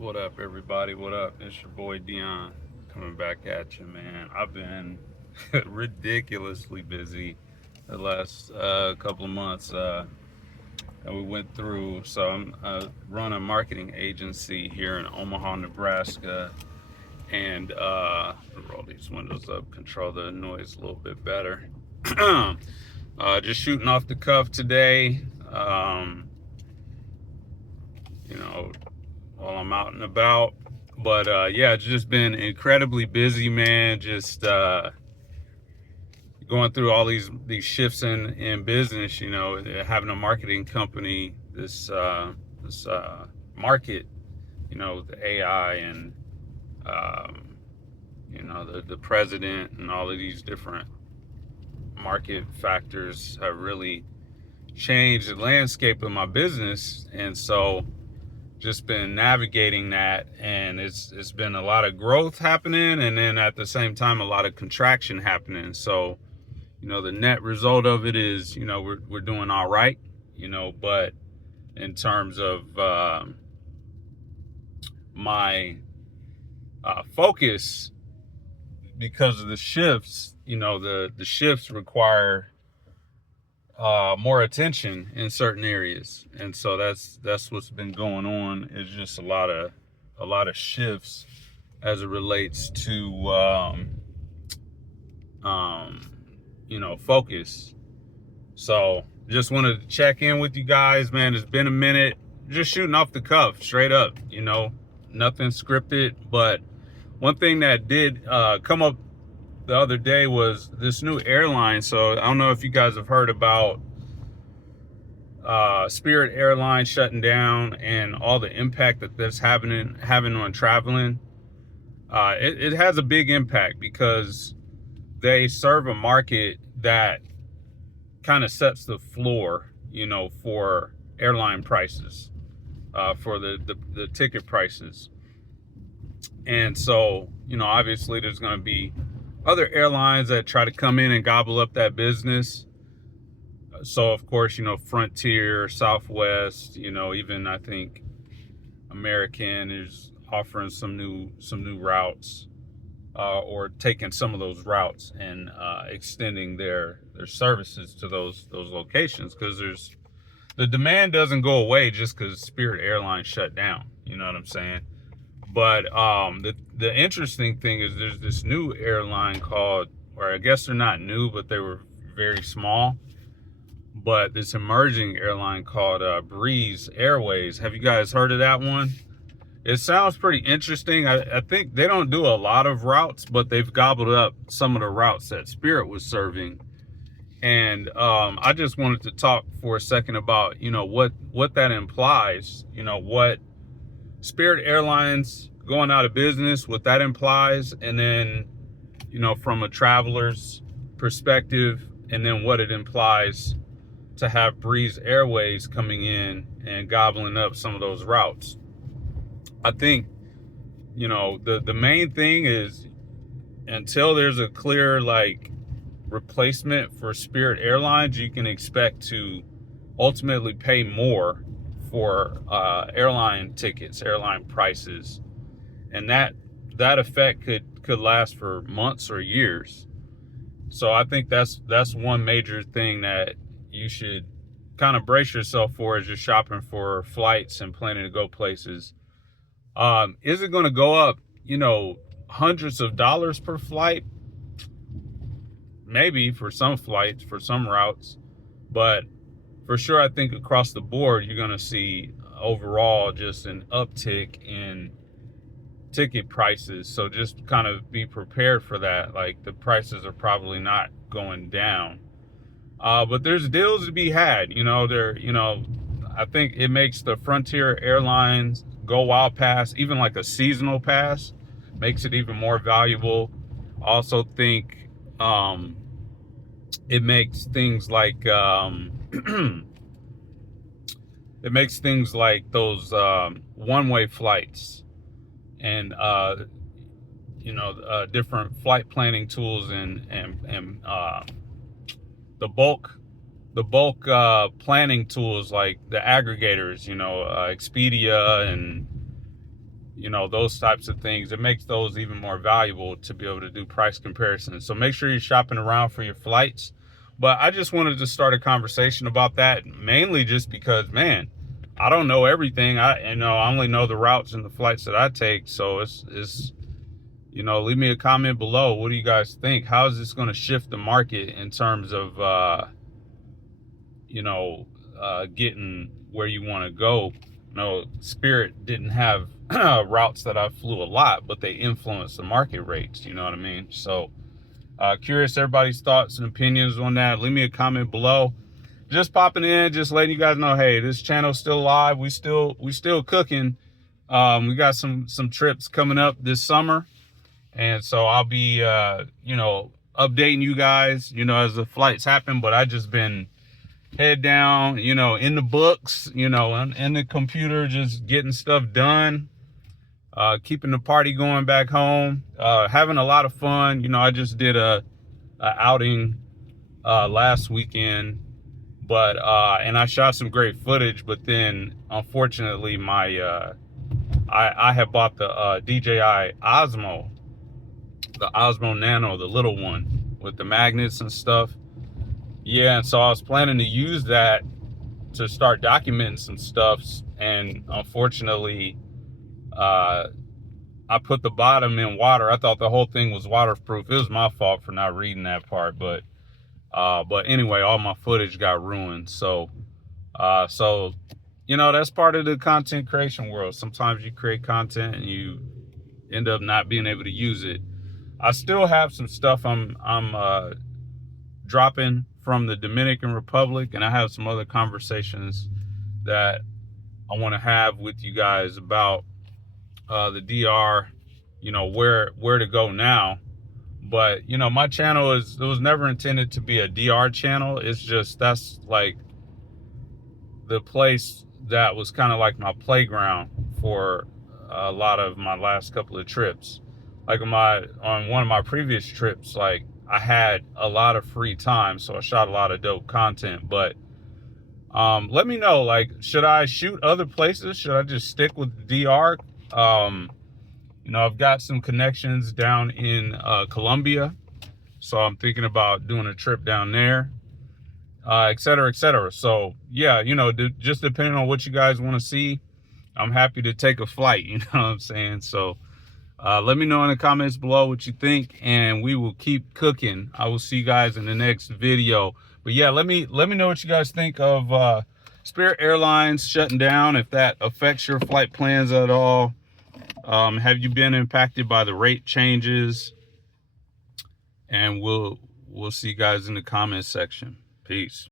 What up, everybody? What up? It's your boy Dion coming back at you, man. I've been ridiculously busy the last couple of months that we went through. So I'm run a marketing agency here in Omaha, Nebraska, and roll these windows up, control the noise a little bit better. Just shooting off the cuff today. Um, you know, while I'm out and about. But yeah, it's just been incredibly busy, man. Just going through all these shifts in business. Having a marketing company, this market, the AI and the president and all of these different market factors have really changed the landscape of my business, and so just been navigating that, and it's been a lot of growth happening, and then at the same time a lot of contraction happening. So the net result of it is we're doing all right, but in terms of my focus, because of the shifts, the shifts require more attention in certain areas, and so that's what's been going on. Is just a lot of shifts as it relates to focus. So just wanted to check in with you guys, man. It's been a minute. Just shooting off the cuff, straight up. Nothing scripted. But one thing that did come up the other day was this new airline. So I don't know if you guys have heard about Spirit Airlines shutting down and all the impact that that's having on traveling. It has a big impact because they serve a market that kind of sets the floor, for airline prices, for the ticket prices. And so, obviously there's going to be other airlines that try to come in and gobble up that business. So of course, Frontier, Southwest, even I think American is offering some new routes, or taking some of those routes and extending their services to those locations, because the demand doesn't go away just because Spirit Airlines shut down. You know what I'm saying? But the interesting thing is there's this new airline called, or I guess they're not new, but they were very small. But this emerging airline called Breeze Airways. Have you guys heard of that one? It sounds pretty interesting. I think they don't do a lot of routes, but they've gobbled up some of the routes that Spirit was serving. And I just wanted to talk for a second about, what that implies, what Spirit Airlines going out of business, what that implies, and then, from a traveler's perspective, and then what it implies to have Breeze Airways coming in and gobbling up some of those routes. I think, the main thing is, until there's a clear replacement for Spirit Airlines, you can expect to ultimately pay more for airline tickets, airline prices, and that effect could last for months or years. So I think that's one major thing that you should kind of brace yourself for as you're shopping for flights and planning to go places. Is it going to go up, hundreds of dollars per flight? Maybe for some flights, for some routes, but for sure, I think across the board, you're going to see overall just an uptick in ticket prices. So just kind of be prepared for that. Like, the prices are probably not going down. But there's deals to be had, I think it makes the Frontier Airlines Go Wild Pass, even like a seasonal pass, makes it even more valuable. I also think it makes things like those one-way flights and different flight planning tools and the bulk planning tools like the aggregators, Expedia and those types of things. It makes those even more valuable to be able to do price comparisons. So make sure you're shopping around for your flights. But I just wanted to start a conversation about that, mainly just because, man, I don't know everything. I only know the routes and the flights that I take. So it's leave me a comment below. What do you guys think? How is this going to shift the market in terms of, getting where you want to go? Spirit didn't have routes that I flew a lot, but they influenced the market rates. You know what I mean? So curious everybody's thoughts and opinions on that. Leave me a comment below. Just popping in, just letting you guys know, hey, this channel's still live. We still cooking. We got some trips coming up this summer. And so I'll be, updating you guys, as the flights happen. But I just been head down, in the books, and in the computer, just getting stuff done, keeping the party going back home, having a lot of fun. I just did a outing last weekend, but and I shot some great footage. But then, unfortunately, I had bought the DJI Osmo. The Osmo Nano, the little one with the magnets and stuff. Yeah, and so I was planning to use that to start documenting some stuff, and unfortunately, I put the bottom in water. I thought the whole thing was waterproof. It was my fault for not reading that part, but anyway, all my footage got ruined. So that's part of the content creation world. Sometimes you create content and you end up not being able to use it. I still have some stuff I'm dropping from the Dominican Republic, and I have some other conversations that I want to have with you guys about the DR, where to go now. But my channel it was never intended to be a DR channel. It's just that's like the place that was kind of like my playground for a lot of my last couple of trips. Like on one of my previous trips, like I had a lot of free time, so I shot a lot of dope content. But let me know, like, should I shoot other places? Should I just stick with DR? I've got some connections down in Colombia, so I'm thinking about doing a trip down there, et cetera, et cetera. So yeah, just depending on what you guys want to see, I'm happy to take a flight. You know what I'm saying? So let me know in the comments below what you think, and we will keep cooking. I will see you guys in the next video. But yeah, let me know what you guys think of Spirit Airlines shutting down, if that affects your flight plans at all. Have you been impacted by the rate changes? And we'll see you guys in the comments section. Peace.